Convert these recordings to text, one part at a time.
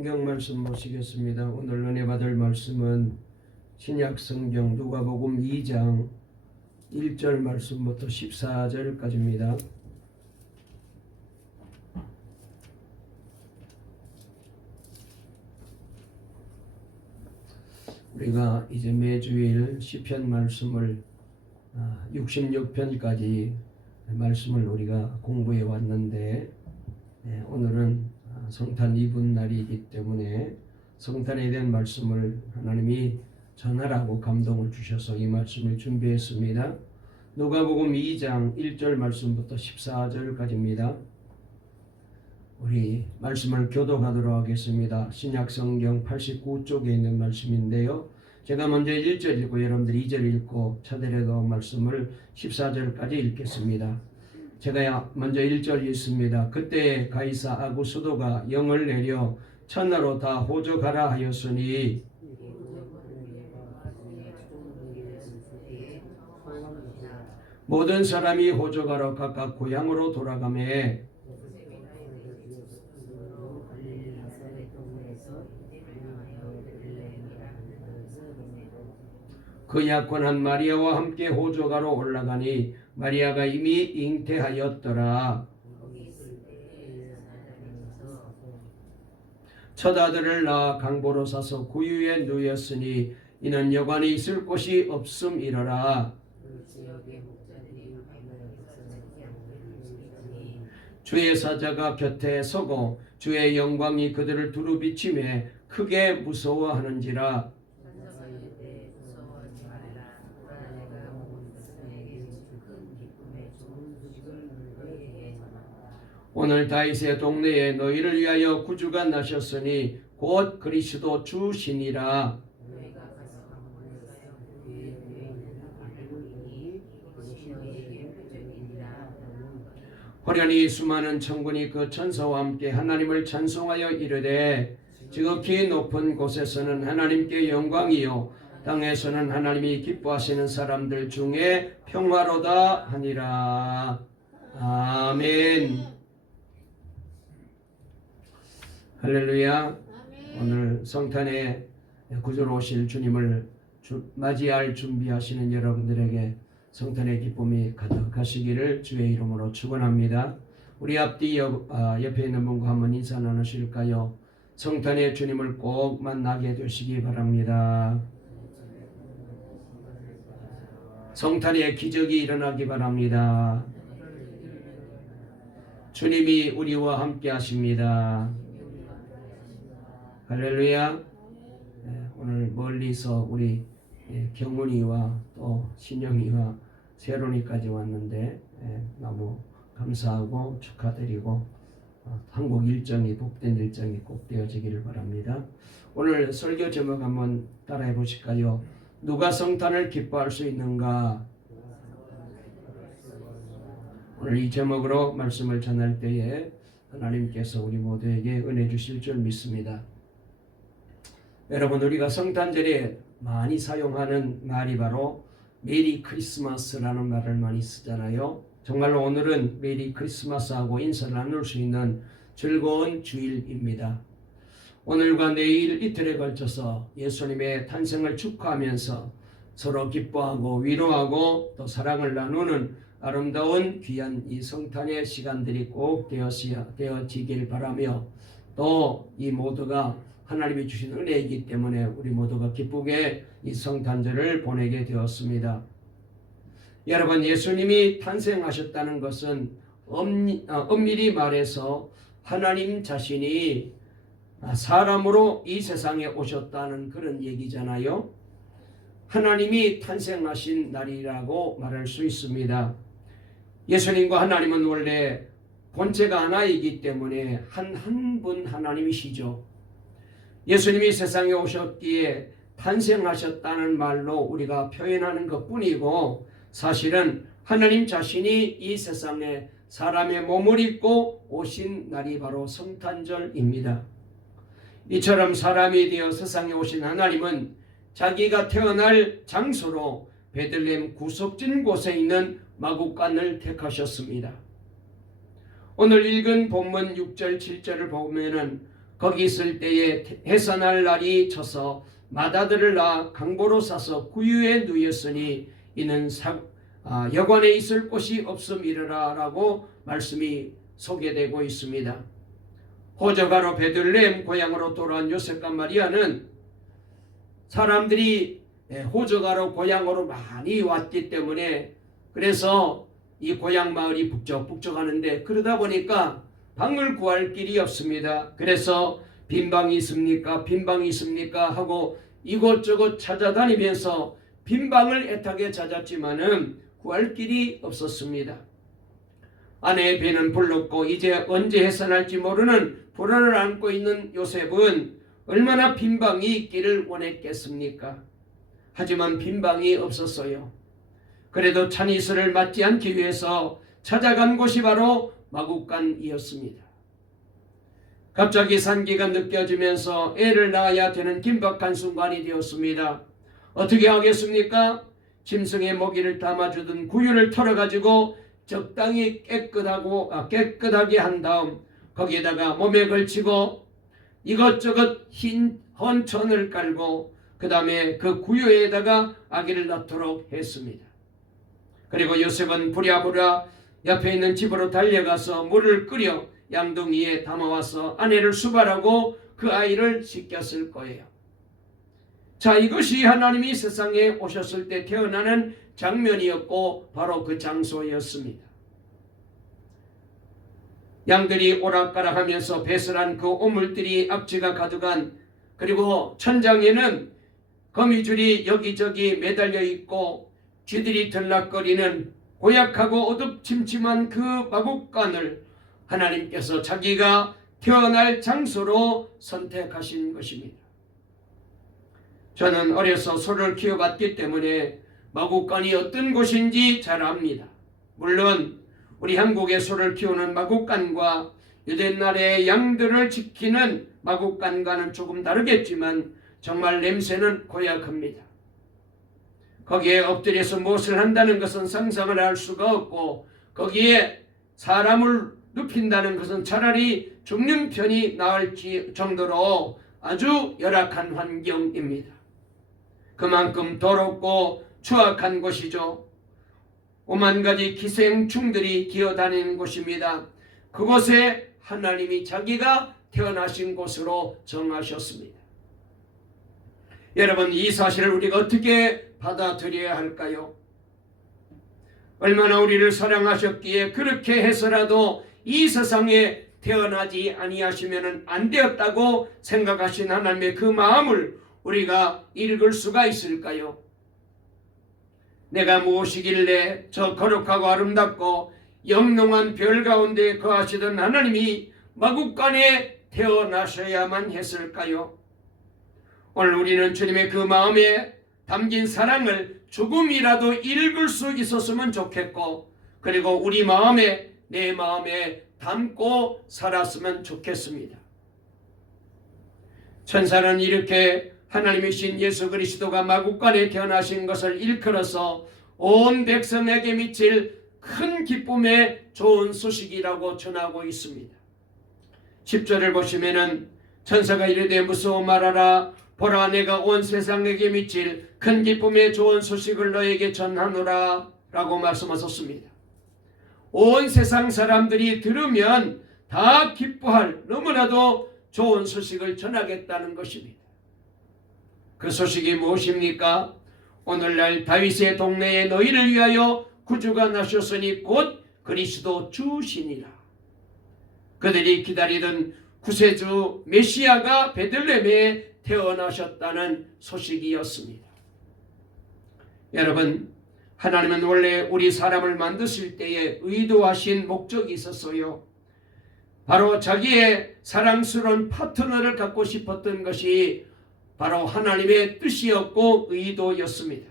성경 말씀 보시겠습니다. 오늘 은혜 받을 말씀은 신약 성경 누가복음 2장 1절 말씀부터 14절까지입니다. 우리가 이제 매주일 시편 말씀을 66편까지 말씀을 우리가 공부해 왔는데 오늘은 성탄 이분 날이기 때문에 성탄에 대한 말씀을 하나님이 전하라고 감동을 주셔서 이 말씀을 준비했습니다. 누가복음 2장 1절 말씀부터 14절까지입니다. 우리 말씀을 교독하도록 하겠습니다. 신약성경 89쪽에 있는 말씀인데요. 제가 먼저 1절 읽고 여러분들이 2절 읽고 차례로 말씀을 14절까지 읽겠습니다. 제가 먼저 1절 읽습니다. 그때 가이사 아구스도가 영을 내려 천하로 다 호적하라 하였으니 모든 사람이 호적하러 각각 고향으로 돌아가매 그 약혼한 마리아와 함께 호적하러 올라가니 마리아가 이미 잉태하였더라. 첫 아들을 낳아 강보로 사서 구유에 누였으니 이는 여관에 있을 곳이 없음이러라. 주의 사자가 곁에 서고 주의 영광이 그들을 두루 비치매 크게 무서워하는지라. 오늘 다윗의 동네에 너희를 위하여 구주가 나셨으니 곧 그리스도 주시니라. 호련히 수많은 천군이 그 천사와 함께 하나님을 찬송하여 이르되 지극히 높은 곳에서는 하나님께 영광이요 땅에서는 하나님이 기뻐하시는 사람들 중에 평화로다 하니라. 아멘. 할렐루야. 오늘 성탄에 구주로 오실 주님을 맞이할 준비하시는 여러분들에게 성탄의 기쁨이 가득하시기를 주의 이름으로 축원합니다. 우리 앞뒤 옆에 있는 분과 한번 인사 나누실까요? 성탄의 주님을 꼭 만나게 되시기 바랍니다. 성탄의 기적이 일어나기 바랍니다. 주님이 우리와 함께 하십니다. 할렐루야. 오늘 멀리서 우리 경훈이와 또 신영이와 세론이까지 왔는데 너무 감사하고 축하드리고 한국 일정이 복된 일정이 꼭 되어지기를 바랍니다. 오늘 설교 제목 한번 따라해 보실까요? 누가 성탄을 기뻐할 수 있는가? 오늘 이 제목으로 말씀을 전할 때에 하나님께서 우리 모두에게 은혜 주실 줄 믿습니다. 여러분, 우리가 성탄절에 많이 사용하는 말이 바로 메리 크리스마스라는 말을 많이 쓰잖아요. 정말로 오늘은 메리 크리스마스하고 인사를 나눌 수 있는 즐거운 주일입니다. 오늘과 내일 이틀에 걸쳐서 예수님의 탄생을 축하하면서 서로 기뻐하고 위로하고 또 사랑을 나누는 아름다운 귀한 이 성탄의 시간들이 꼭 되어지길 바라며 또 이 모두가 하나님이 주신 은혜이기 때문에 우리 모두가 기쁘게 이 성탄절을 보내게 되었습니다. 여러분, 예수님이 탄생하셨다는 것은 엄밀히 말해서 하나님 자신이 사람으로 이 세상에 오셨다는 그런 얘기잖아요. 하나님이 탄생하신 날이라고 말할 수 있습니다. 예수님과 하나님은 원래 본체가 하나이기 때문에 한 분 하나님이시죠. 예수님이 세상에 오셨기에 탄생하셨다는 말로 우리가 표현하는 것뿐이고 사실은 하나님 자신이 이 세상에 사람의 몸을 입고 오신 날이 바로 성탄절입니다. 이처럼 사람이 되어 세상에 오신 하나님은 자기가 태어날 장소로 베들레헴 구석진 곳에 있는 마구간을 택하셨습니다. 오늘 읽은 본문 6절 7절을 보면은 거기 있을 때에 해산할 날이 쳐서 마다들을 낳아 강보로 싸서 구유에 누였으니 이는 여관에 있을 곳이 없음이러라 라고 말씀이 소개되고 있습니다. 호적아로 베들레헴 고향으로 돌아온 요셉과 마리아는 사람들이 호적아로 고향으로 많이 왔기 때문에 그래서 이 고향 마을이 북적북적하는데 그러다 보니까 방을 구할 길이 없습니다. 그래서 빈방이 있습니까? 빈방이 있습니까? 하고 이곳저곳 찾아다니면서 빈방을 애타게 찾았지만은 구할 길이 없었습니다. 아내의 배는 불렀고 이제 언제 해산할지 모르는 불안을 안고 있는 요셉은 얼마나 빈방이 있기를 원했겠습니까? 하지만 빈방이 없었어요. 그래도 찬이슬을 맞지 않기 위해서 찾아간 곳이 바로 마구간이었습니다. 갑자기 산기가 느껴지면서 애를 낳아야 되는 긴박한 순간이 되었습니다. 어떻게 하겠습니까? 짐승의 먹이를 담아주던 구유를 털어가지고 적당히 깨끗하게 한 다음 거기에다가 몸에 걸치고 이것저것 흰 헌천을 깔고 그 다음에 그 구유에다가 아기를 낳도록 했습니다. 그리고 요셉은 부랴부랴 옆에 있는 집으로 달려가서 물을 끓여 양동이에 담아와서 아내를 수발하고 그 아이를 씻겼을 거예요. 자, 이것이 하나님이 세상에 오셨을 때 태어나는 장면이었고 바로 그 장소였습니다. 양들이 오락가락하면서 배설한 그 오물들이 앞지가 가득한 그리고 천장에는 거미줄이 여기저기 매달려 있고 쥐들이 들락거리는 고약하고 어둡침침한 그 마곡간을 하나님께서 자기가 태어날 장소로 선택하신 것입니다. 저는 어려서 소를 키워봤기 때문에 마곡간이 어떤 곳인지 잘 압니다. 물론 우리 한국의 소를 키우는 마곡간과 유대나라의 양들을 지키는 마곡간과는 조금 다르겠지만 정말 냄새는 고약합니다. 거기에 엎드려서 무엇을 한다는 것은 상상을 할 수가 없고 거기에 사람을 눕힌다는 것은 차라리 죽는 편이 나을 정도로 아주 열악한 환경입니다. 그만큼 더럽고 추악한 곳이죠. 오만 가지 기생충들이 기어다니는 곳입니다. 그곳에 하나님이 자기가 태어나신 곳으로 정하셨습니다. 여러분, 이 사실을 우리가 어떻게 받아들여야 할까요? 얼마나 우리를 사랑하셨기에 그렇게 해서라도 이 세상에 태어나지 아니하시면 안 되었다고 생각하신 하나님의 그 마음을 우리가 읽을 수가 있을까요? 내가 무엇이길래 저 거룩하고 아름답고 영롱한 별 가운데 거하시던 하나님이 마국간에 태어나셔야만 했을까요? 오늘 우리는 주님의 그 마음에 담긴 사랑을 조금이라도 읽을 수 있었으면 좋겠고 그리고 우리 마음에 내 마음에 담고 살았으면 좋겠습니다. 천사는 이렇게 하나님이신 예수 그리스도가 마국간에 태어나신 것을 일컬어서 온 백성에게 미칠 큰 기쁨의 좋은 소식이라고 전하고 있습니다. 10절을 보시면은 천사가 이르되 무서워 말하라 보라 내가 온 세상에게 미칠 큰 기쁨의 좋은 소식을 너에게 전하노라 라고 말씀하셨습니다. 온 세상 사람들이 들으면 다 기뻐할 너무나도 좋은 소식을 전하겠다는 것입니다. 그 소식이 무엇입니까? 오늘날 다윗의 동네에 너희를 위하여 구주가 나셨으니 곧 그리스도 주시니라. 그들이 기다리던 구세주 메시아가 베들레헴에 태어나셨다는 소식이었습니다. 여러분, 하나님은 원래 우리 사람을 만드실 때에 의도하신 목적이 있었어요. 바로 자기의 사랑스러운 파트너를 갖고 싶었던 것이 바로 하나님의 뜻이었고 의도였습니다.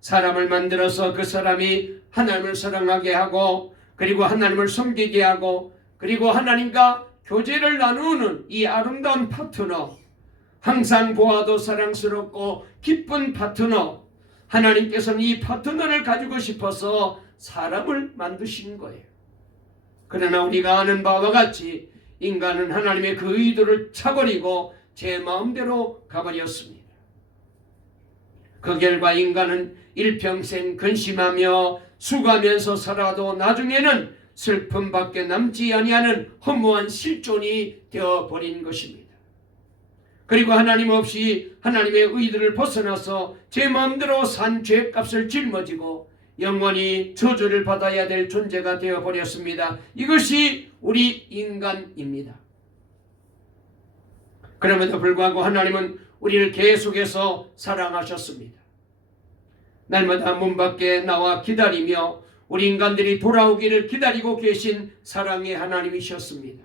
사람을 만들어서 그 사람이 하나님을 사랑하게 하고 그리고 하나님을 섬기게 하고 그리고 하나님과 교제를 나누는 이 아름다운 파트너, 항상 보아도 사랑스럽고 기쁜 파트너, 하나님께서는 이 파트너를 가지고 싶어서 사람을 만드신 거예요. 그러나 우리가 아는 바와 같이 인간은 하나님의 그 의도를 차버리고 제 마음대로 가버렸습니다. 그 결과 인간은 일평생 근심하며 수고하면서 살아도 나중에는 슬픔밖에 남지 아니하는 허무한 실존이 되어버린 것입니다. 그리고 하나님 없이 하나님의 의도를 벗어나서 제 마음대로 산 죄값을 짊어지고 영원히 저주를 받아야 될 존재가 되어버렸습니다. 이것이 우리 인간입니다. 그럼에도 불구하고 하나님은 우리를 계속해서 사랑하셨습니다. 날마다 문 밖에 나와 기다리며 우리 인간들이 돌아오기를 기다리고 계신 사랑의 하나님이셨습니다.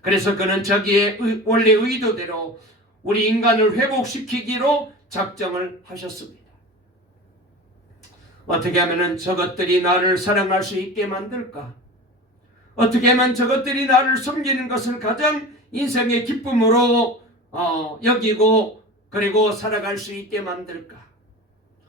그래서 그는 자기의 원래 의도대로 우리 인간을 회복시키기로 작정을 하셨습니다. 어떻게 하면 저것들이 나를 사랑할 수 있게 만들까? 어떻게 하면 저것들이 나를 섬기는 것을 가장 인생의 기쁨으로 여기고 그리고 살아갈 수 있게 만들까?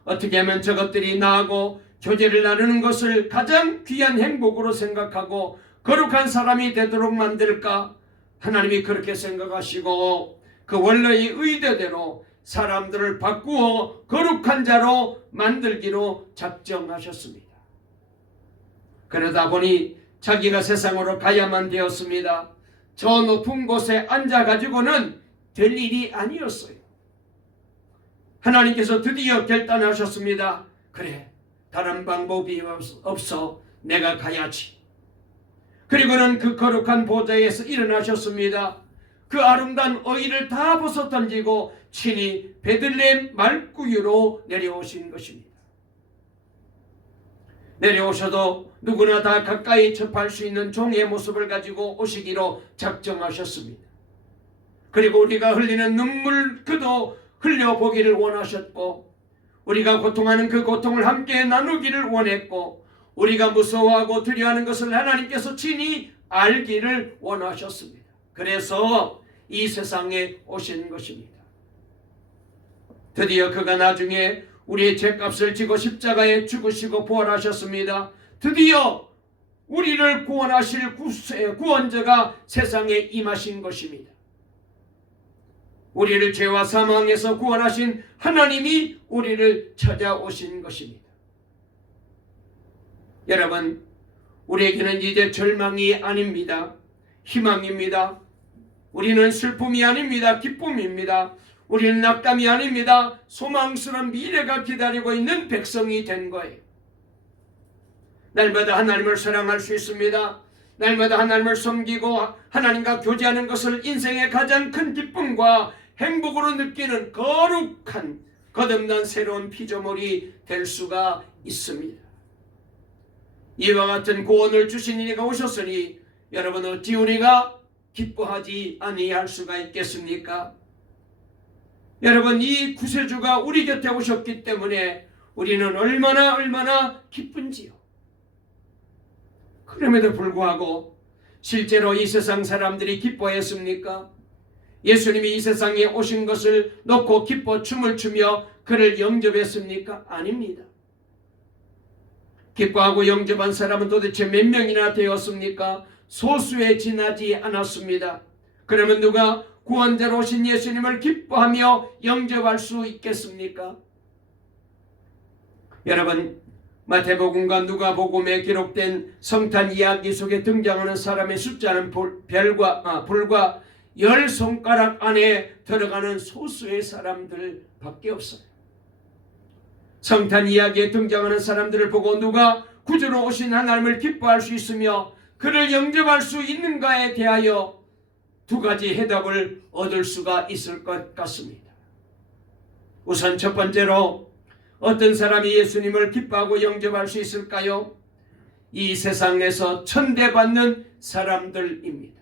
어떻게 하면 저것들이 나하고 교제를 나누는 것을 가장 귀한 행복으로 생각하고 거룩한 사람이 되도록 만들까? 하나님이 그렇게 생각하시고 그 원래의 의도대로 사람들을 바꾸어 거룩한 자로 만들기로 작정하셨습니다. 그러다 보니 자기가 세상으로 가야만 되었습니다. 저 높은 곳에 앉아가지고는 될 일이 아니었어요. 하나님께서 드디어 결단하셨습니다. 그래, 다른 방법이 없어. 내가 가야지. 그리고는 그 거룩한 보좌에서 일어나셨습니다. 그 아름다운 의를 다 벗어 던지고 친히 베들레헴 말구유로 내려오신 것입니다. 내려오셔도 누구나 다 가까이 접할 수 있는 종의 모습을 가지고 오시기로 작정하셨습니다. 그리고 우리가 흘리는 눈물 그도 흘려보기를 원하셨고, 우리가 고통하는 그 고통을 함께 나누기를 원했고, 우리가 무서워하고 두려워하는 것을 하나님께서 친히 알기를 원하셨습니다. 그래서 이 세상에 오신 것입니다. 드디어 그가 나중에 우리의 죄값을 지고 십자가에 죽으시고 부활하셨습니다. 드디어 우리를 구원하실 구원자가 세상에 임하신 것입니다. 우리를 죄와 사망에서 구원하신 하나님이 우리를 찾아오신 것입니다. 여러분, 우리에게는 이제 절망이 아닙니다. 희망입니다. 우리는 슬픔이 아닙니다. 기쁨입니다. 우리는 낙담이 아닙니다. 소망스러운 미래가 기다리고 있는 백성이 된 거예요. 날마다 하나님을 사랑할 수 있습니다. 날마다 하나님을 섬기고 하나님과 교제하는 것을 인생의 가장 큰 기쁨과 행복으로 느끼는 거룩한 거듭난 새로운 피조물이 될 수가 있습니다. 이와 같은 구원을 주신 이가 오셨으니 여러분 어찌 우리가 기뻐하지 아니할 수가 있겠습니까? 여러분, 이 구세주가 우리 곁에 오셨기 때문에 우리는 얼마나 기쁜지요. 그럼에도 불구하고 실제로 이 세상 사람들이 기뻐했습니까? 예수님이 이 세상에 오신 것을 놓고 기뻐 춤을 추며 그를 영접했습니까? 아닙니다. 기뻐하고 영접한 사람은 도대체 몇 명이나 되었습니까? 소수에 지나지 않았습니다. 그러면 누가 구원자로 오신 예수님을 기뻐하며 영접할 수 있겠습니까? 여러분, 마태복음과 누가복음에 기록된 성탄 이야기 속에 등장하는 사람의 숫자는 불과 10손가락 안에 들어가는 소수의 사람들밖에 없어요. 성탄 이야기에 등장하는 사람들을 보고 누가 구주로 오신 하나님을 기뻐할 수 있으며 그를 영접할 수 있는가에 대하여 두 가지 해답을 얻을 수가 있을 것 같습니다. 우선 첫 번째로 어떤 사람이 예수님을 기뻐하고 영접할 수 있을까요? 이 세상에서 천대받는 사람들입니다.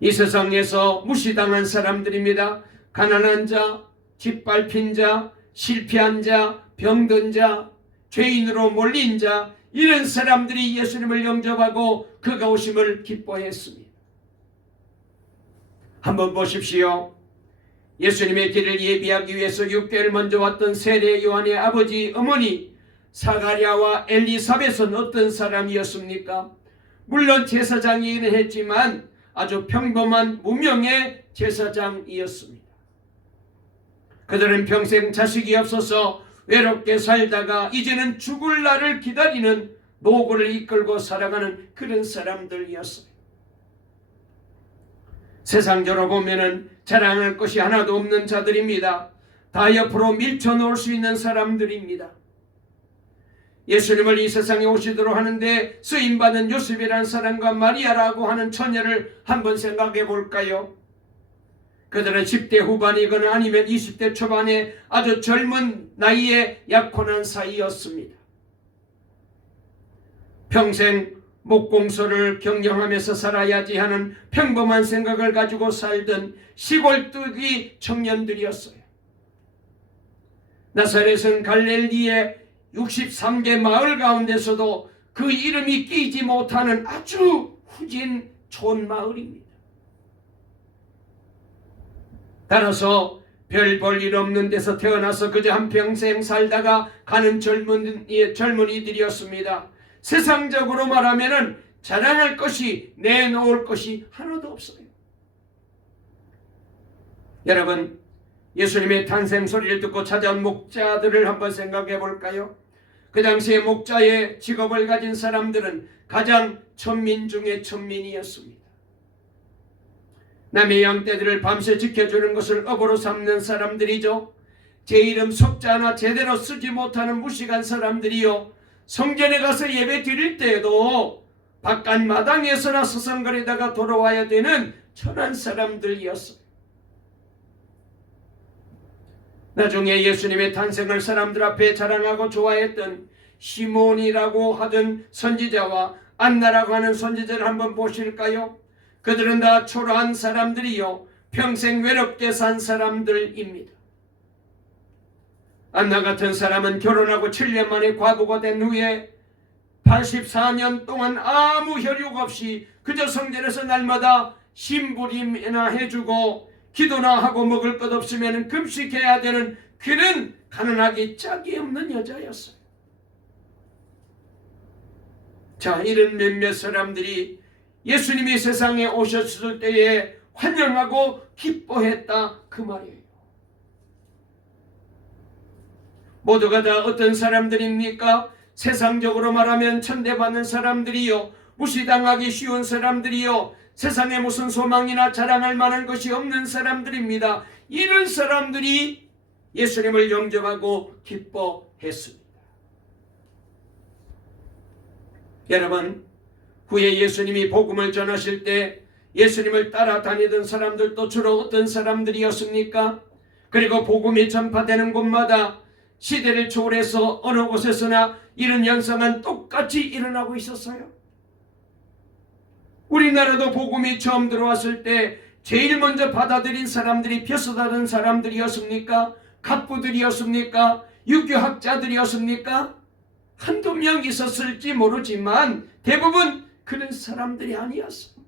이 세상에서 무시당한 사람들입니다. 가난한 자, 짓밟힌 자, 실패한 자, 병든 자, 죄인으로 몰린 자, 이런 사람들이 예수님을 영접하고 그가 오심을 기뻐했습니다. 한번 보십시오. 예수님의 길을 예비하기 위해서 6개월 먼저 왔던 세례 요한의 아버지 어머니 사가랴와 엘리사벳은 어떤 사람이었습니까? 물론 제사장이긴 했지만 아주 평범한 무명의 제사장이었습니다. 그들은 평생 자식이 없어서 외롭게 살다가 이제는 죽을 날을 기다리는 노고를 이끌고 살아가는 그런 사람들이었어요. 세상적으로 보면은 자랑할 것이 하나도 없는 자들입니다. 다 옆으로 밀쳐놓을 수 있는 사람들입니다. 예수님을 이 세상에 오시도록 하는데 쓰임받은 요셉이라는 사람과 마리아라고 하는 처녀를 한번 생각해 볼까요? 그들은 10대 후반이거나 아니면 20대 초반의 아주 젊은 나이에 약혼한 사이였습니다. 평생 목공소를 경영하면서 살아야지 하는 평범한 생각을 가지고 살던 시골뜨기 청년들이었어요. 나사렛은 갈릴리의 63개 마을 가운데서도 그 이름이 끼지 못하는 아주 후진 촌 마을입니다. 따라서 별 일 없는 데서 태어나서 그저 한평생 살다가 가는 젊은이들이었습니다. 세상적으로 말하면 자랑할 것이, 내놓을 것이 하나도 없어요. 여러분, 예수님의 탄생 소리를 듣고 찾아온 목자들을 한번 생각해 볼까요? 그 당시에 목자의 직업을 가진 사람들은 가장 천민 중에 천민이었습니다. 남의 양떼들을 밤새 지켜주는 것을 업으로 삼는 사람들이죠. 제 이름 석자 하나 제대로 쓰지 못하는 무식한 사람들이요, 성전에 가서 예배 드릴 때에도 바깥 마당에서나 서성거리다가 돌아와야 되는 천한 사람들이었어요. 나중에 예수님의 탄생을 사람들 앞에 자랑하고 좋아했던 시몬이라고 하던 선지자와 안나라고 하는 선지자를 한번 보실까요? 그들은 다 초라한 사람들이요, 평생 외롭게 산 사람들입니다. 안나 같은 사람은 결혼하고 7년 만에 과부가 된 후에 84년 동안 아무 혈육 없이 그저 성전에서 날마다 심부림이나 해주고 기도나 하고 먹을 것 없으면 금식해야 되는 그런 가난하기 짝이 없는 여자였어요. 자, 이런 몇몇 사람들이 예수님이 세상에 오셨을 때에 환영하고 기뻐했다, 그 말이에요. 모두가 다 어떤 사람들입니까? 세상적으로 말하면 천대받는 사람들이요, 무시당하기 쉬운 사람들이요, 세상에 무슨 소망이나 자랑할 만한 것이 없는 사람들입니다. 이런 사람들이 예수님을 영접하고 기뻐했습니다. 여러분, 후에 예수님이 복음을 전하실 때 예수님을 따라다니던 사람들도 주로 어떤 사람들이었습니까? 그리고 복음이 전파되는 곳마다 시대를 초월해서 어느 곳에서나 이런 현상은 똑같이 일어나고 있었어요. 우리나라도 복음이 처음 들어왔을 때 제일 먼저 받아들인 사람들이 벼슬다른 사람들이었습니까? 갑부들이었습니까? 유교학자들이었습니까? 한두 명 있었을지 모르지만 대부분 그런 사람들이 아니었어.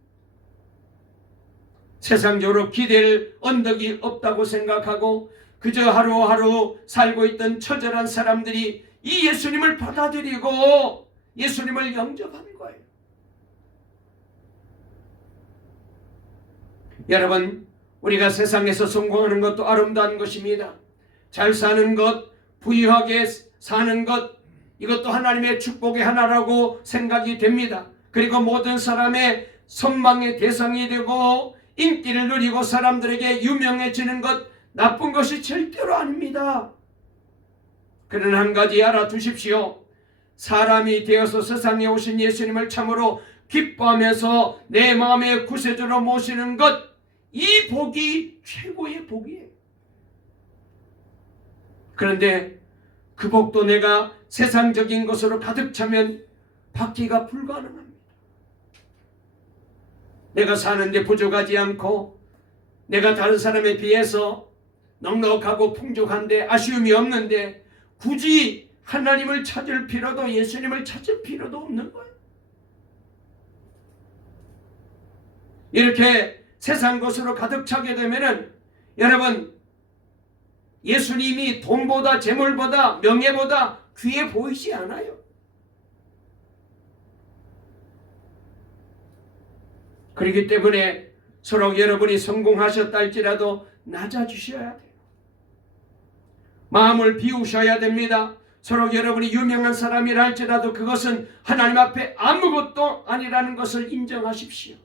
세상적으로 기댈 언덕이 없다고 생각하고 그저 하루하루 살고 있던 처절한 사람들이 이 예수님을 받아들이고 예수님을 영접한 거예요. 여러분, 우리가 세상에서 성공하는 것도 아름다운 것입니다. 잘 사는 것, 부유하게 사는 것, 이것도 하나님의 축복의 하나라고 생각이 됩니다. 그리고 모든 사람의 선망의 대상이 되고 인기를 누리고 사람들에게 유명해지는 것, 나쁜 것이 절대로 아닙니다. 그러나 한 가지 알아두십시오. 사람이 되어서 세상에 오신 예수님을 참으로 기뻐하면서 내 마음의 구세주로 모시는 것, 이 복이 최고의 복이에요. 그런데 그 복도 내가 세상적인 것으로 가득 차면 받기가 불가능합니다. 내가 사는데 부족하지 않고 내가 다른 사람에 비해서 넉넉하고 풍족한데 아쉬움이 없는데 굳이 하나님을 찾을 필요도 예수님을 찾을 필요도 없는 거예요. 이렇게 세상 것으로 가득 차게 되면은 여러분, 예수님이 돈보다 재물보다 명예보다 귀해 보이지 않아요. 그렇기 때문에 서로 여러분이 성공하셨다 할지라도 낮아지셔야 돼요. 마음을 비우셔야 됩니다. 서로 여러분이 유명한 사람이라 할지라도 그것은 하나님 앞에 아무것도 아니라는 것을 인정하십시오.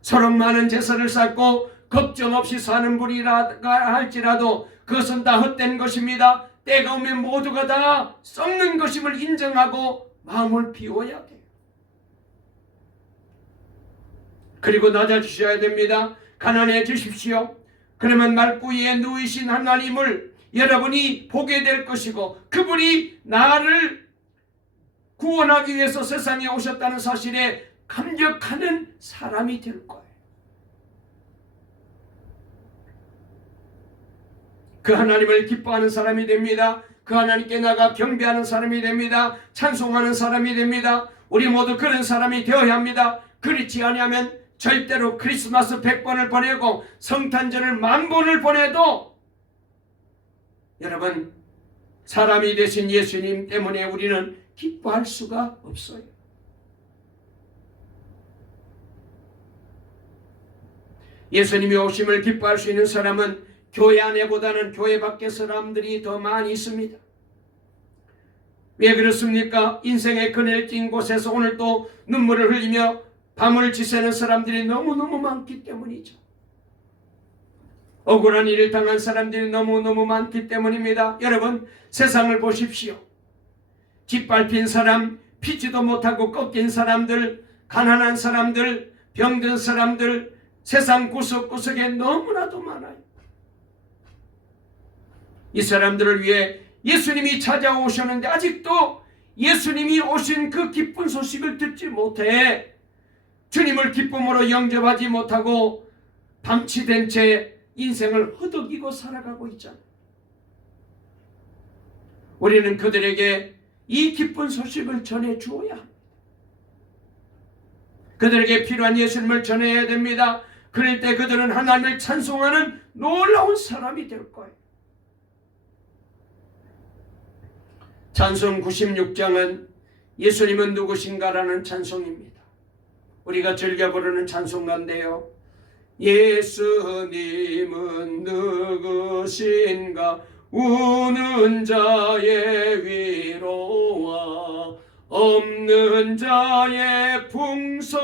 서로 많은 재산을 쌓고 걱정 없이 사는 분이라 할지라도 그것은 다 헛된 것입니다. 때가 오면 모두가 다 썩는 것임을 인정하고 마음을 비워야 돼요. 그리고 낮아지셔야 됩니다. 가난해지십시오. 그러면 말구이에 누이신 하나님을 여러분이 보게 될 것이고 그분이 나를 구원하기 위해서 세상에 오셨다는 사실에 감격하는 사람이 될 거예요. 그 하나님을 기뻐하는 사람이 됩니다. 그 하나님께 나가 경배하는 사람이 됩니다. 찬송하는 사람이 됩니다. 우리 모두 그런 사람이 되어야 합니다. 그렇지 아니하면 절대로 크리스마스 100번을 보내고 성탄절을 10,000번을 보내도 여러분 사람이 되신 예수님 때문에 우리는 기뻐할 수가 없어요. 예수님이 오심을 기뻐할 수 있는 사람은 교회 안에보다는 교회 밖의 사람들이 더 많이 있습니다. 왜 그렇습니까? 인생의 그늘 낀 곳에서 오늘도 눈물을 흘리며 밤을 지새는 사람들이 너무너무 많기 때문이죠. 억울한 일을 당한 사람들이 너무너무 많기 때문입니다. 여러분 세상을 보십시오. 짓밟힌 사람, 피지도 못하고 꺾인 사람들, 가난한 사람들, 병든 사람들, 세상 구석구석에 너무나도 많아요. 이 사람들을 위해 예수님이 찾아오셨는데 아직도 예수님이 오신 그 기쁜 소식을 듣지 못해 주님을 기쁨으로 영접하지 못하고 방치된 채 인생을 허덕이고 살아가고 있잖아요. 우리는 그들에게 이 기쁜 소식을 전해주어야 합니다. 그들에게 필요한 예수님을 전해야 됩니다. 그럴 때 그들은 하나님을 찬송하는 놀라운 사람이 될 거예요. 찬송 96장은 예수님은 누구신가라는 찬송입니다. 우리가 즐겨 부르는 찬송가인데요. 예수님은 누구신가 우는 자의 위로와 없는 자의 풍성이며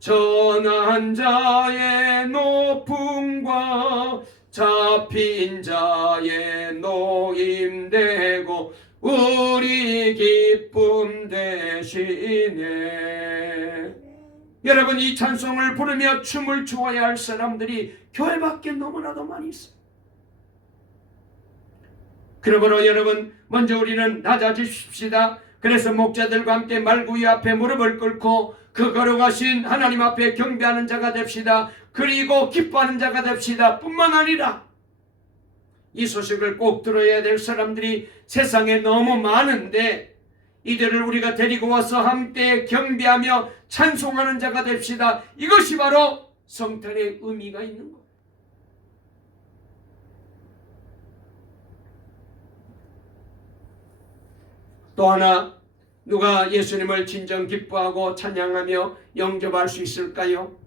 전한 자의 높음과 잡힌 자의 노임되고 우리 기쁨 되시네. 여러분 이 찬송을 부르며 춤을 추어야 할 사람들이 교회 밖에 너무나도 많이 있어요. 그러므로 여러분 먼저 우리는 낮아지십시다. 그래서 목자들과 함께 말구이 앞에 무릎을 꿇고 그 걸어가신 하나님 앞에 경배하는 자가 됩시다. 그리고 기뻐하는 자가 됩시다. 뿐만 아니라 이 소식을 꼭 들어야 될 사람들이 세상에 너무 많은데 이들을 우리가 데리고 와서 함께 경배하며 찬송하는 자가 됩시다. 이것이 바로 성탄의 의미가 있는 것. 또 하나 누가 예수님을 진정 기뻐하고 찬양하며 영접할 수 있을까요?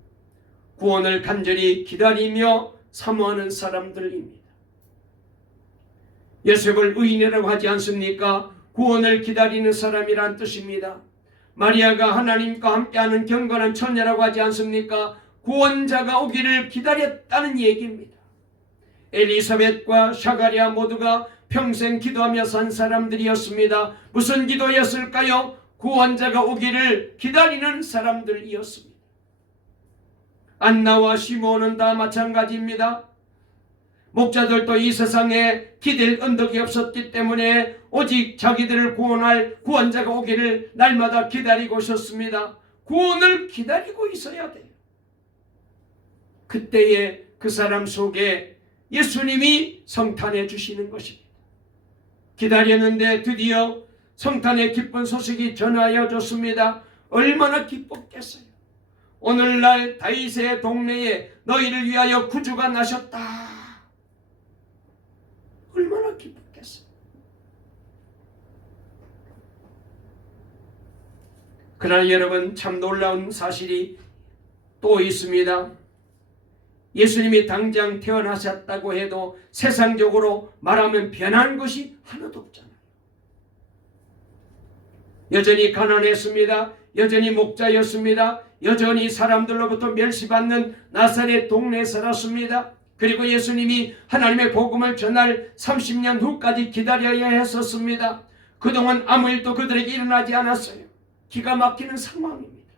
구원을 간절히 기다리며 사모하는 사람들입니다. 요셉을 의인이라고 하지 않습니까? 구원을 기다리는 사람이란 뜻입니다. 마리아가 하나님과 함께하는 경건한 처녀라고 하지 않습니까? 구원자가 오기를 기다렸다는 얘기입니다. 엘리사벳과 샤가랴 모두가 평생 기도하며 산 사람들이었습니다. 무슨 기도였을까요? 구원자가 오기를 기다리는 사람들이었습니다. 안나와 시므온은 다 마찬가지입니다. 목자들도 이 세상에 기댈 언덕이 없었기 때문에 오직 자기들을 구원할 구원자가 오기를 날마다 기다리고 있었습니다. 구원을 기다리고 있어야 돼요. 그때에 그 사람 속에 예수님이 성탄해 주시는 것입니다. 기다렸는데 드디어 성탄의 기쁜 소식이 전하여 졌습니다. 얼마나 기뻤겠어요. 오늘날 다윗의 동네에 너희를 위하여 구주가 나셨다. 얼마나 기뻤겠어요. 그러나 여러분, 참 놀라운 사실이 또 있습니다. 예수님이 당장 태어나셨다고 해도 세상적으로 말하면 변한 것이 하나도 없잖아요. 여전히 가난했습니다. 여전히 목자였습니다. 여전히 사람들로부터 멸시받는 나사렛 동네에 살았습니다. 그리고 예수님이 하나님의 복음을 전할 30년 후까지 기다려야 했었습니다. 그동안 아무 일도 그들에게 일어나지 않았어요. 기가 막히는 상황입니다.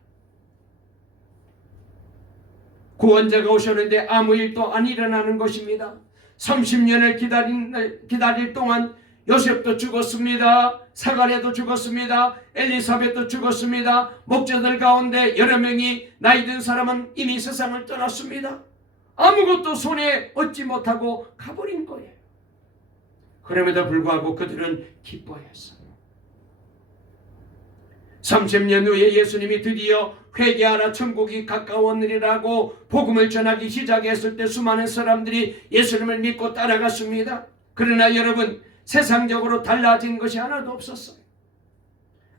구원자가 오셨는데 아무 일도 안 일어나는 것입니다. 30년을 기다릴 동안 요셉도 죽었습니다. 사가랴도 죽었습니다. 엘리사벳도 죽었습니다. 목자들 가운데 여러 명이 나이 든 사람은 이미 세상을 떠났습니다. 아무것도 손에 얻지 못하고 가버린 거예요. 그럼에도 불구하고 그들은 기뻐했어요. 30년 후에 예수님이 드디어 회개하라 천국이 가까웠느니라고 복음을 전하기 시작했을 때 수많은 사람들이 예수님을 믿고 따라갔습니다. 그러나 여러분, 세상적으로 달라진 것이 하나도 없었어요.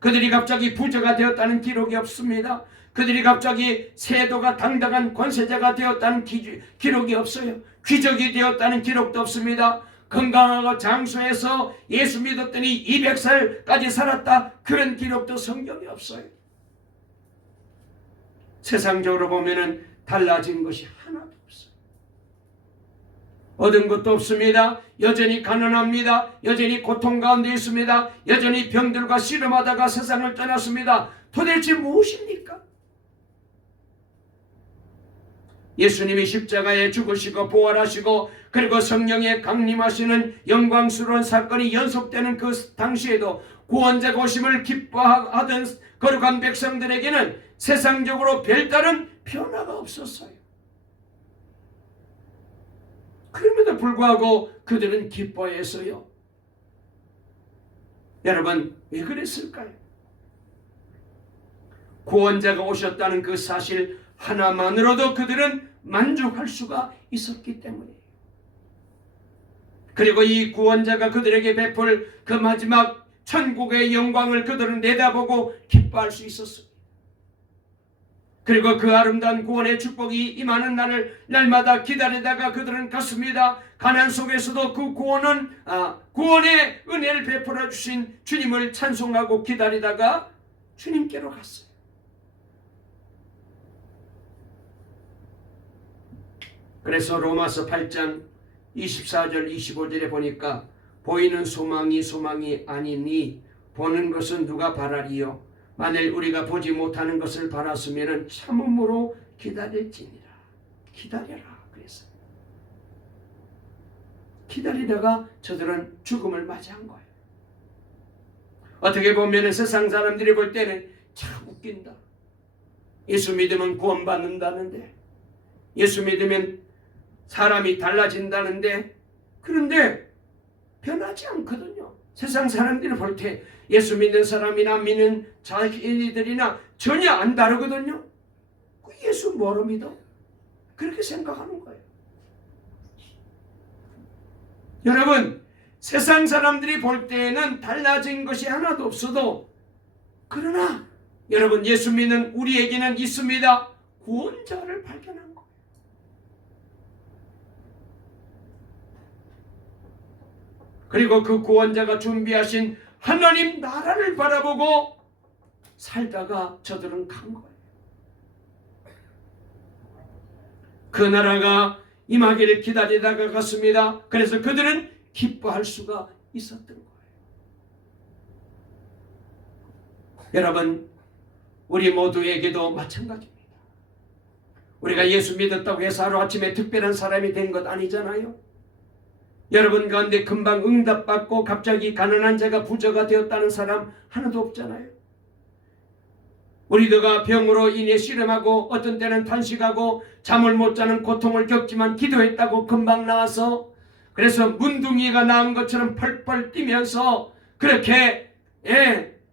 그들이 갑자기 부자가 되었다는 기록이 없습니다. 그들이 갑자기 세도가 당당한 권세자가 되었다는 기록이 없어요. 귀족이 되었다는 기록도 없습니다. 건강하고 장수해서 예수 믿었더니 200살까지 살았다, 그런 기록도 성경에 없어요. 세상적으로 보면은 달라진 것이 하나도 없어요. 얻은 것도 없습니다. 여전히 가난합니다. 여전히 고통 가운데 있습니다. 여전히 병들과 씨름하다가 세상을 떠났습니다. 도대체 무엇입니까? 예수님이 십자가에 죽으시고 부활하시고 그리고 성령에 강림하시는 영광스러운 사건이 연속되는 그 당시에도 구원자가 오심을 기뻐하던 거룩한 백성들에게는 세상적으로 별다른 변화가 없었어요. 그럼에도 불구하고 그들은 기뻐했어요. 여러분, 왜 그랬을까요? 구원자가 오셨다는 그 사실 하나만으로도 그들은 만족할 수가 있었기 때문이에요. 그리고 이 구원자가 그들에게 베풀 그 마지막 천국의 영광을 그들은 내다보고 기뻐할 수 있었습니다. 그리고 그 아름다운 구원의 축복이 임하는 날을 날마다 기다리다가 그들은 갔습니다. 가난 속에서도 그 구원의 은혜를 베풀어 주신 주님을 찬송하고 기다리다가 주님께로 갔어요. 그래서 로마서 8장 24절 25절에 보니까 보이는 소망이 아니니 보는 것은 누가 바라리요? 만일 우리가 보지 못하는 것을 바랐으면 참음으로 기다릴지니라. 기다려라 그랬어요. 기다리다가 저들은 죽음을 맞이한 거예요. 어떻게 보면 세상 사람들이 볼 때는 참 웃긴다. 예수 믿으면 구원받는다는데, 예수 믿으면 사람이 달라진다는데, 그런데 변하지 않거든요. 세상 사람들이 볼 때 예수 믿는 사람이나 믿는 자기들이나 전혀 안 다르거든요. 예수 뭐로 믿어? 그렇게 생각하는 거예요. 여러분, 세상 사람들이 볼 때에는 달라진 것이 하나도 없어도, 그러나 여러분, 예수 믿는 우리에게는 있습니다. 구원자를 발견한 거예요. 그리고 그 구원자가 준비하신 하나님 나라를 바라보고 살다가 저들은 간 거예요. 그 나라가 임하기를 기다리다가 갔습니다. 그래서 그들은 기뻐할 수가 있었던 거예요. 여러분, 우리 모두에게도 마찬가지입니다. 우리가 예수 믿었다고 해서 하루아침에 특별한 사람이 된 것 아니잖아요. 여러분 가운데 금방 응답받고 갑자기 가난한 자가 부자가 되었다는 사람 하나도 없잖아요. 우리들가 병으로 인해 씨름하고 어떤 때는 탄식하고 잠을 못 자는 고통을 겪지만 기도했다고 금방 나와서, 그래서 문둥이가 나은 것처럼 펄펄 뛰면서 그렇게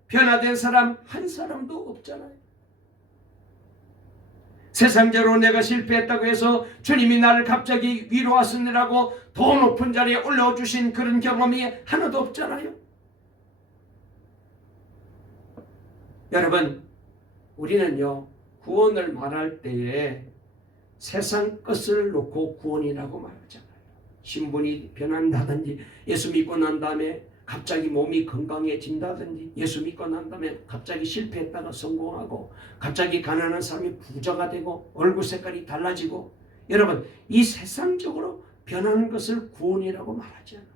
변화된 사람 한 사람도 없잖아요. 세상적으로 내가 실패했다고 해서 주님이 나를 갑자기 위로하시느라고 더 높은 자리에 올려주신 그런 경험이 하나도 없잖아요. 여러분, 우리는요, 구원을 말할 때에 세상 것을 놓고 구원이라고 말하잖아요. 신분이 변한다든지, 예수 믿고 난 다음에 갑자기 몸이 건강해진다든지, 예수 믿고 난 다음에 갑자기 실패했다가 성공하고, 갑자기 가난한 사람이 부자가 되고, 얼굴 색깔이 달라지고, 여러분, 이 세상적으로 변하는 것을 구원이라고 말하지 않아요.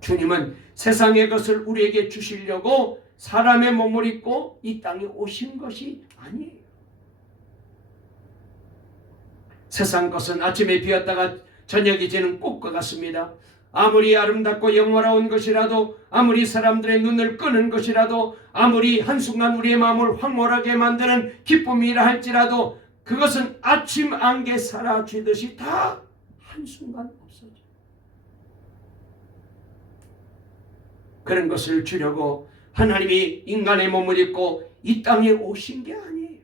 주님은 세상의 것을 우리에게 주시려고 사람의 몸을 입고 이 땅에 오신 것이 아니에요. 세상 것은 아침에 비었다가 저녁이 지는 꽃과 같습니다. 아무리 아름답고 영화로운 것이라도, 아무리 사람들의 눈을 끄는 것이라도, 아무리 한순간 우리의 마음을 황홀하게 만드는 기쁨이라 할지라도 그것은 아침 안개 사라지듯이 다 한순간 없어져요. 그런 것을 주려고 하나님이 인간의 몸을 입고 이 땅에 오신 게 아니에요.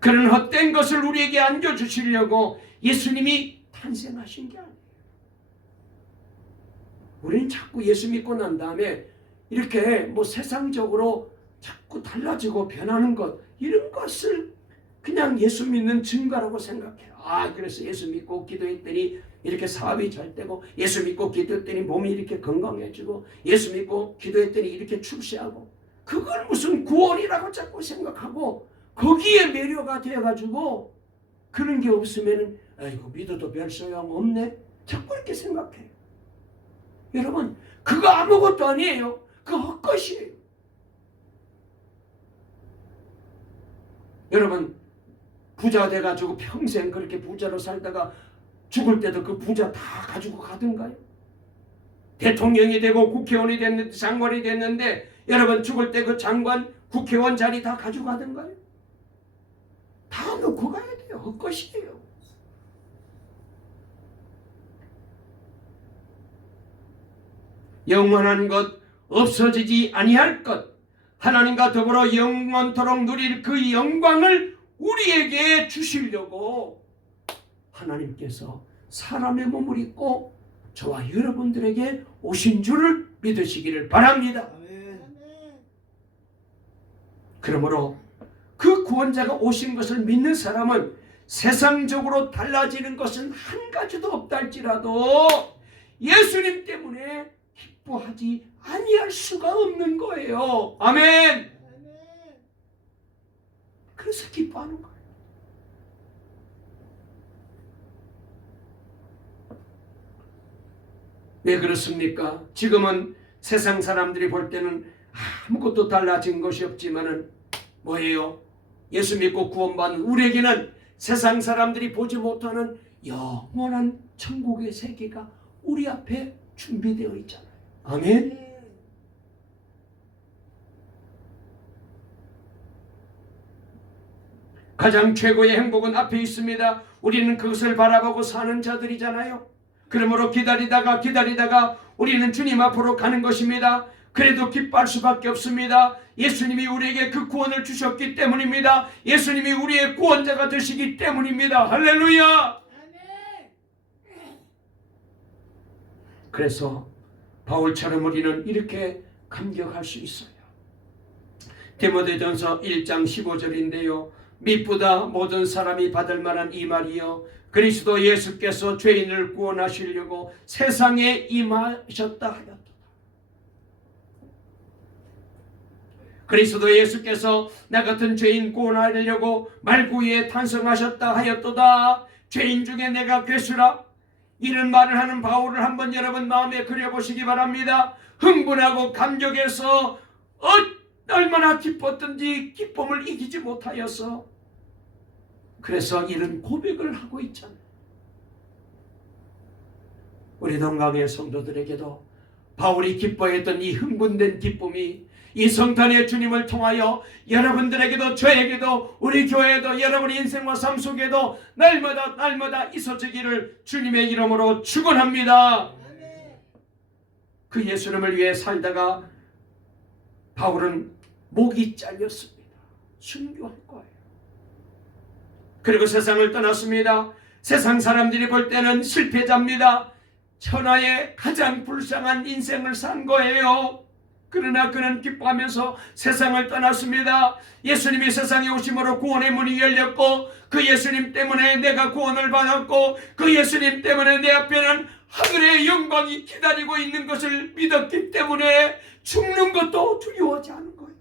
그런 헛된 것을 우리에게 안겨주시려고 예수님이 탄생하신 게 아니에요. 우리는 자꾸 예수 믿고 난 다음에 이렇게 뭐 세상적으로 자꾸 달라지고 변하는 것, 이런 것을 그냥 예수 믿는 증거라고 생각해요. 그래서 예수 믿고 기도했더니 이렇게 사업이 잘 되고, 예수 믿고 기도했더니 몸이 이렇게 건강해지고, 예수 믿고 기도했더니 이렇게 출세하고, 그걸 무슨 구원이라고 자꾸 생각하고 거기에 매료가 되어가지고, 그런 게 없으면 아이고 믿어도 별 소용 없네, 자꾸 이렇게 생각해요. 여러분, 그거 아무것도 아니에요. 그거 헛것이에요. 여러분, 부자 돼가지고 평생 그렇게 부자로 살다가 죽을 때도 그 부자 다 가지고 가던가요? 대통령이 되고 국회의원이 됐는데, 장관이 됐는데, 여러분 죽을 때 그 장관, 국회의원 자리 다 가지고 가던가요? 다 놓고 가야 돼요. 헛것이에요. 영원한 것, 없어지지 아니할 것, 하나님과 더불어 영원토록 누릴 그 영광을 우리에게 주시려고 하나님께서 사람의 몸을 입고 저와 여러분들에게 오신 줄을 믿으시기를 바랍니다. 그러므로 그 구원자가 오신 것을 믿는 사람은 세상적으로 달라지는 것은 한 가지도 없다 할지라도 예수님 때문에 기뻐하지 아니할 수가 없는 거예요. 아멘. 그래서 기뻐하는 거예요. 왜 그렇습니까? 지금은 세상 사람들이 볼 때는 아무것도 달라진 것이 없지만은 뭐예요? 예수 믿고 구원받는 우리에게는 세상 사람들이 보지 못하는 영원한 천국의 세계가 우리 앞에 준비되어 있잖아요. 아멘. 가장 최고의 행복은 앞에 있습니다. 우리는 그것을 바라보고 사는 자들이잖아요. 그러므로 기다리다가 우리는 주님 앞으로 가는 것입니다. 그래도 기뻐할 수밖에 없습니다. 예수님이 우리에게 그 구원을 주셨기 때문입니다. 예수님이 우리의 구원자가 되시기 때문입니다. 할렐루야. 그래서 바울처럼 우리는 이렇게 감격할 수 있어요. 디모데전서 1장 15절인데요. 미쁘다 모든 사람이 받을 만한 이 말이요, 그리스도 예수께서 죄인을 구원하시려고 세상에 임하셨다 하였도다. 그리스도 예수께서 나 같은 죄인 구원하려고 말구에 탄생하셨다 하였도다. 죄인 중에 내가 괴수라. 이런 말을 하는 바울을 한번 여러분 마음에 그려보시기 바랍니다. 흥분하고 감격해서 얼마나 기뻤던지 기쁨을 이기지 못하여서, 그래서 이런 고백을 하고 있잖아요. 우리 동강의 성도들에게도 바울이 기뻐했던 이 흥분된 기쁨이 이 성탄의 주님을 통하여 여러분들에게도, 저에게도, 우리 교회에도, 여러분의 인생과 삶 속에도 날마다 있어지기를 주님의 이름으로 축원합니다. 그 예수님을 위해 살다가 바울은 목이 잘렸습니다. 순교할 거예요. 그리고 세상을 떠났습니다. 세상 사람들이 볼 때는 실패자입니다. 천하의 가장 불쌍한 인생을 산 거예요. 그러나 그는 기뻐하면서 세상을 떠났습니다. 예수님이 세상에 오심으로 구원의 문이 열렸고, 그 예수님 때문에 내가 구원을 받았고, 그 예수님 때문에 내 앞에는 하늘의 영광이 기다리고 있는 것을 믿었기 때문에 죽는 것도 두려워하지 않은 거예요.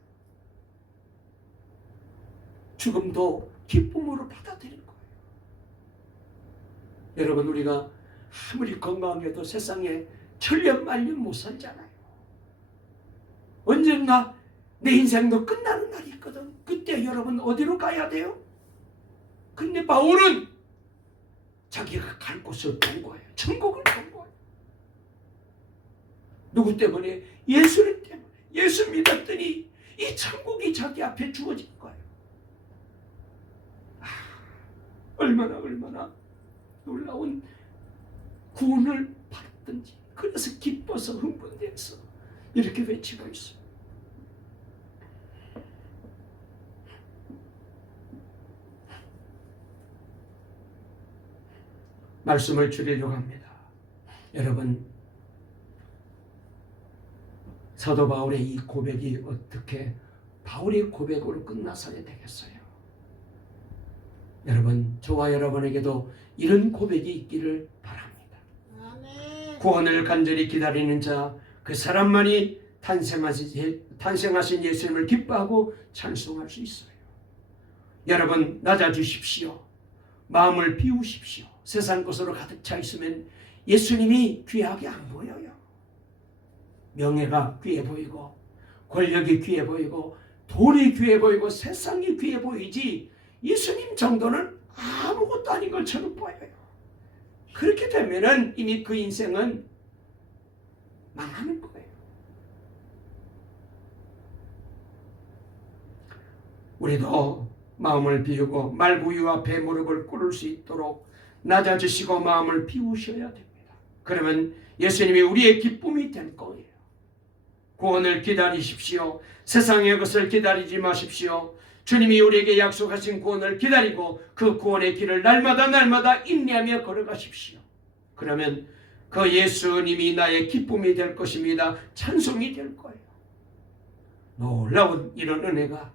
죽음도 기쁨으로 받아들인 거예요. 여러분, 우리가 아무리 건강해도 세상에 천년만년 못 살잖아요. 언젠가 내 인생도 끝나는 날이 있거든. 그때 여러분 어디로 가야 돼요? 근데 바울은 자기가 갈 곳을 본 거예요. 천국을 본 거예요. 누구 때문에? 예수님 때문에. 예수 믿었더니 이 천국이 자기 앞에 주어진 거예요. 얼마나 놀라운 구원을 받았던지. 그래서 기뻐서 흥분돼서 이렇게 외치고 있어요. 말씀을 줄이려고 합니다. 여러분, 사도 바울의 이 고백이 어떻게 바울의 고백으로 끝나서야 되겠어요? 여러분, 저와 여러분에게도 이런 고백이 있기를 바랍니다. 구원을 간절히 기다리는 자, 그 사람만이 탄생하신 예수님을 기뻐하고 찬송할 수 있어요. 여러분, 낮아지십시오. 마음을 비우십시오. 세상 것으로 가득 차 있으면 예수님이 귀하게 안 보여요. 명예가 귀해 보이고, 권력이 귀해 보이고, 돈이 귀해 보이고, 세상이 귀해 보이지 예수님 정도는 아무것도 아닌 것처럼 보여요. 그렇게 되면은 이미 그 인생은 망하는 거예요. 우리도 마음을 비우고 말구유 앞에 무릎을 꿇을 수 있도록 낮아지시고 마음을 비우셔야 됩니다. 그러면 예수님이 우리의 기쁨이 될 거예요. 구원을 기다리십시오. 세상의 것을 기다리지 마십시오. 주님이 우리에게 약속하신 구원을 기다리고 그 구원의 길을 날마다 인내하며 걸어가십시오. 그러면 그 예수님이 나의 기쁨이 될 것입니다. 찬송이 될 거예요. 놀라운 이런 은혜가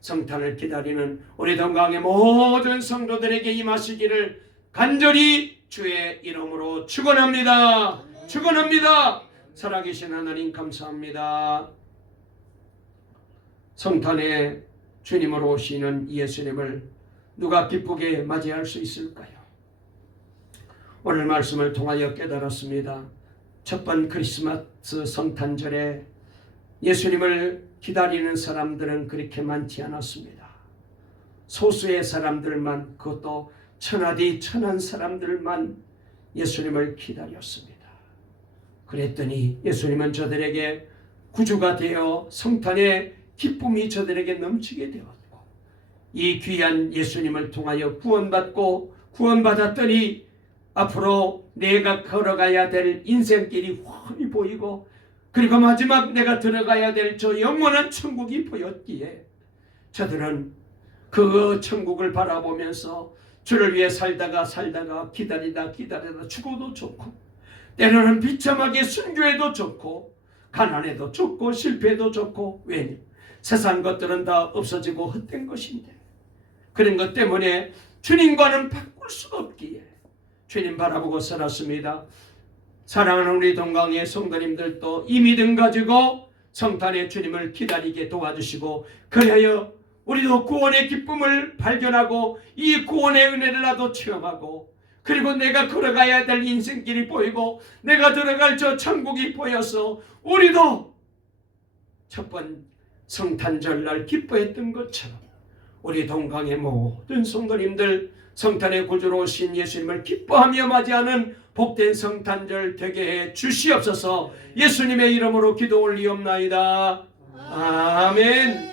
성탄을 기다리는 우리 동강의 모든 성도들에게 임하시기를 간절히 주의 이름으로 축원합니다. 축원합니다. 살아계신 하나님 감사합니다. 성탄에 주님으로 오시는 예수님을 누가 기쁘게 맞이할 수 있을까요? 오늘 말씀을 통하여 깨달았습니다. 첫 번 크리스마스 성탄절에 예수님을 기다리는 사람들은 그렇게 많지 않았습니다. 소수의 사람들만, 그것도 천하디 천한 사람들만 예수님을 기다렸습니다. 그랬더니 예수님은 저들에게 구주가 되어 성탄의 기쁨이 저들에게 넘치게 되었고, 이 귀한 예수님을 통하여 구원받았더니 앞으로 내가 걸어가야 될 인생길이 훤히 보이고, 그리고 마지막 내가 들어가야 될 저 영원한 천국이 보였기에 저들은 그 천국을 바라보면서 주를 위해 살다가 기다리다 죽어도 좋고, 때로는 비참하게 순교해도 좋고, 가난해도 좋고, 실패해도 좋고. 왜냐? 세상 것들은 다 없어지고 헛된 것인데, 그런 것 때문에 주님과는 바꿀 수가 없기에 주님 바라보고 살았습니다. 사랑하는 우리 동강의 성도님들도 이 믿음 가지고 성탄의 주님을 기다리게 도와주시고, 그리하여 우리도 구원의 기쁨을 발견하고 이 구원의 은혜를 나도 체험하고, 그리고 내가 걸어가야 될 인생길이 보이고 내가 들어갈 저 천국이 보여서 우리도 첫 번 성탄절날 기뻐했던 것처럼 우리 동강의 모든 성도님들 성탄의 구주로 오신 예수님을 기뻐하며 맞이하는 복된 성탄절 되게 해 주시옵소서. 예수님의 이름으로 기도 올리옵나이다. 아멘.